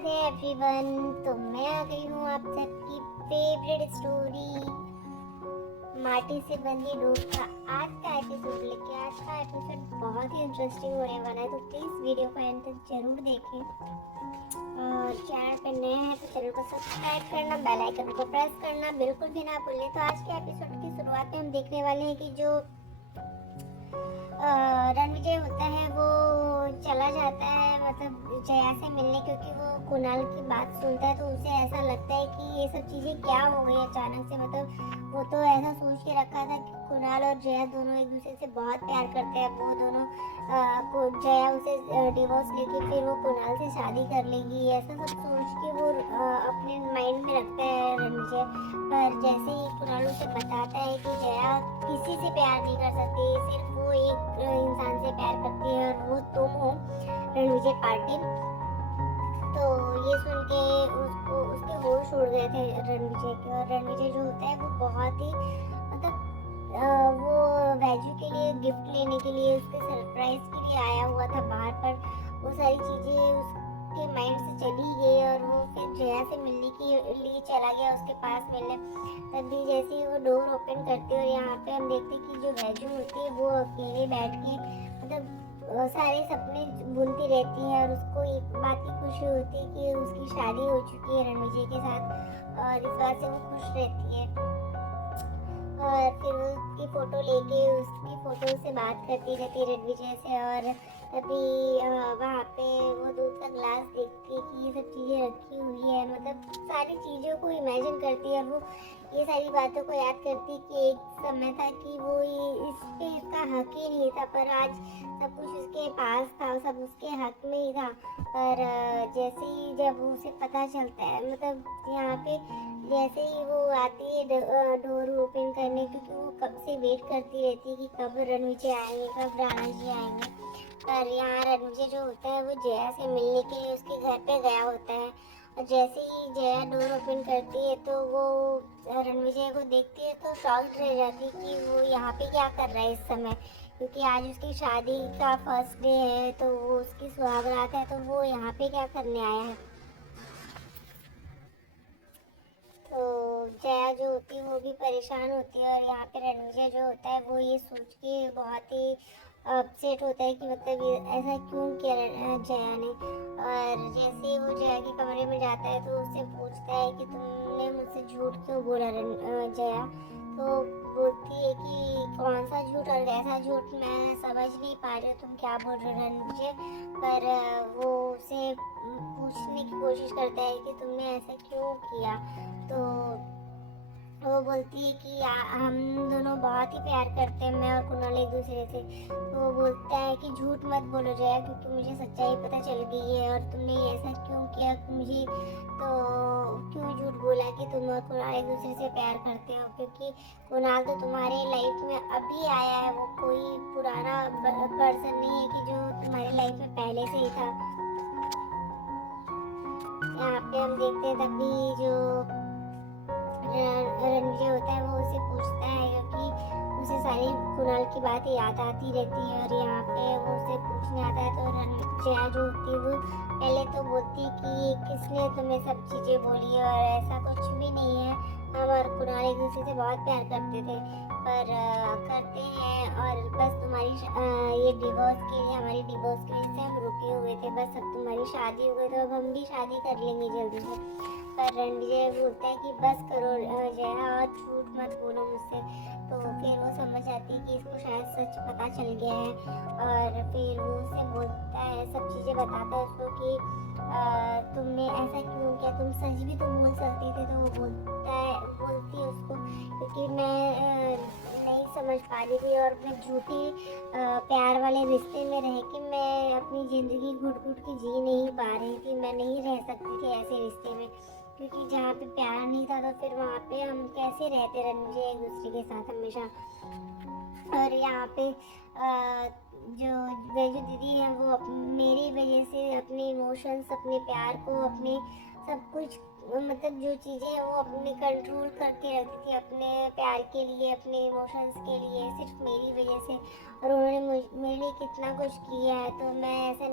Radhe everyone. तो मैं आ गई हूँ आप सबकी फेवरेट स्टोरी माटी से बंधी डोर का आज का एपिसोड लेके। आज का एपिसोड बहुत ही इंटरेस्टिंग होने वाला है, तो प्लीज़ वीडियो को एंड तक जरूर देखें। और चैनल पे नए हैं तो चैनल को सब्सक्राइब करना, बेल आइकन को प्रेस करना बिल्कुल भी ना भूलें। तो आज के एपिसोड की शुरुआत में हम देखने वाले हैं कि जो रणविजय होता है वो चला जाता है मतलब जया से मिलने, क्योंकि वो कुणाल की बात सुनता है तो उसे ऐसा लगता है कि ये सब चीज़ें क्या हो गई अचानक से। मतलब वो तो ऐसा सोच के रखा था कि कुणाल और जया दोनों एक दूसरे से बहुत प्यार करते हैं। वो दोनों जया उसे डिवोर्स लेके फिर वो कुणाल से शादी कर लेगी, ऐसा सब सोच के वो अपने माइंड में रखता है रणविजय। पर जैसे ही कुणाल उसे बताता है कि जया किसी से प्यार नहीं कर सकती, सिर्फ वो एक इंसान से प्यार करती है और वो तुम हो रणविजय पाटिल। तो ये सुन के उसको उसके होश उड़ गए थे रणविजय के। और रणविजय जो होता है वो बहुत ही मतलब वो वैजू के लिए गिफ्ट लेने के लिए उसके सरप्राइज के लिए आया हुआ था बाहर, पर वो सारी चीज़ें उसके माइंड से चली गई और वो फिर जया से मिलने के लिए चला गया उसके पास मिलने। तभी जैसे ही वो डोर ओपन करती है और यहाँ पे हम देखते हैं कि जो वैजू होती है वो अकेले बैठ के मतलब सारे सपने बुनती रहती है और उसको एक बात की खुशी होती है कि उसकी शादी हो चुकी है रणविजय के साथ, और इस बात से वो खुश रहती है। और फिर वो उसकी फ़ोटो लेके उसकी फ़ोटो से बात करती रहती है रणविजय से। और तभी वहाँ पे वो दूध का ग्लास देखती है कि ये सब चीज़ें रखी हुई है, मतलब सारी चीज़ों को इमेजिन करती है और वो ये सारी बातों को याद करती है कि एक समय था कि वो ये इस पे इसका हक ही नहीं था, पर आज सब कुछ उसके पास था, सब उसके हक में ही था। पर जैसे ही जब उसे पता चलता है मतलब यहाँ पे जैसे ही वो आती है डोर ओपन करने, क्योंकि वो कब से वेट करती रहती है कि कब रणविजय आएंगे, कब राणा जी आएंगे। पर यहाँ रणविजय जो होता है वो जया से मिलने के लिए उसके घर पे गया होता है। और जैसे ही जया डोर ओपन करती है तो वो रणविजय को देखती है तो शॉक्ड रह जाती है कि वो यहाँ पे क्या कर रहा है इस समय, क्योंकि आज उसकी शादी का फर्स्ट डे है, तो वो उसकी सुहागरात है, तो वो यहाँ पे क्या करने आया है। तो जया जो होती है वो भी परेशान होती है और यहाँ पे रणविजय जो होता है वो ये सोच के बहुत ही अपसेट होता है कि मतलब ऐसा क्यों किया जया ने। और जैसे ही वो जया के कमरे में जाता है तो उससे पूछता है कि तुमने मुझसे झूठ क्यों बोला जया। तो बोलती है कि कौन सा झूठ और कैसा झूठ मैं समझ नहीं पा रही हूँ तुम क्या बोल रहे हो रणविजय। पर वो उसे पूछने की कोशिश करता है कि तुमने ऐसा क्यों किया। तो वो बोलती है कि हम दोनों बहुत ही प्यार करते हैं, मैं और कुणाल एक दूसरे से। तो वो बोलता है कि झूठ मत बोलो जया, क्योंकि मुझे सच्चाई पता चल गई है और तुमने ऐसा क्यों किया मुझे तो क्यों झूठ बोला कि तुम और कुणाल एक दूसरे से प्यार करते हो, क्योंकि कुणाल तो तुम्हारे लाइफ में अभी आया है, वो कोई पुराना पर्सन नहीं है कि जो तुम्हारे लाइफ में पहले से ही था। यहाँ पे हम देखते हैं तभी जो रणविजय होता है वो उसे पूछता है, क्योंकि उसे सारी कुणाल की बात याद आती रहती है। और यहाँ पे वो उसे पूछने आता है तो रणविजय जो होती है वो पहले तो बोलती कि किसने तुम्हें सब चीज़ें बोली और ऐसा कुछ भी नहीं है, हम और कुणाल एक दूसरे से बहुत प्यार करते थे, पर करते हैं और बस तुम्हारी ये डिवोर्स के लिए हमारी डिवोर्स के वजह से हम रुके हुए थे, बस अब तुम्हारी शादी हो गई तो अब हम भी शादी कर लेंगे जल्दी से। पर रणविजय बोलता है कि बस करो जया और झूठ मत बोलो मुझसे। तो फिर वो समझ आती है कि इसको शायद सच पता चल गया है, और फिर वो उसे बोलता है सब चीज़ें बताता है उसको कि तुमने ऐसा क्यों किया, तुम सच भी तो बोल सकती थी। तो वो बोलती है उसको क्योंकि मैं नहीं समझ पा रही थी और मैं झूठे प्यार वाले रिश्ते में रह के मैं अपनी ज़िंदगी घुट घुट के जी नहीं पा रही थी, मैं नहीं रह सकती थी ऐसे रिश्ते में, क्योंकि जहाँ पे प्यार नहीं था तो फिर वहाँ पे हम कैसे रहते रणविजय एक दूसरे के साथ हमेशा। और यहाँ पे जो वैजू दीदी है वो मेरी वजह से अपने इमोशंस, अपने प्यार को, अपने सब कुछ मतलब जो चीज़ें हैं वो अपने कंट्रोल करके रखती थी अपने प्यार के लिए, अपने इमोशंस के लिए, सिर्फ मेरी वजह से। और उन्होंने मेरे लिए कितना कुछ किया है, तो मैं ऐसा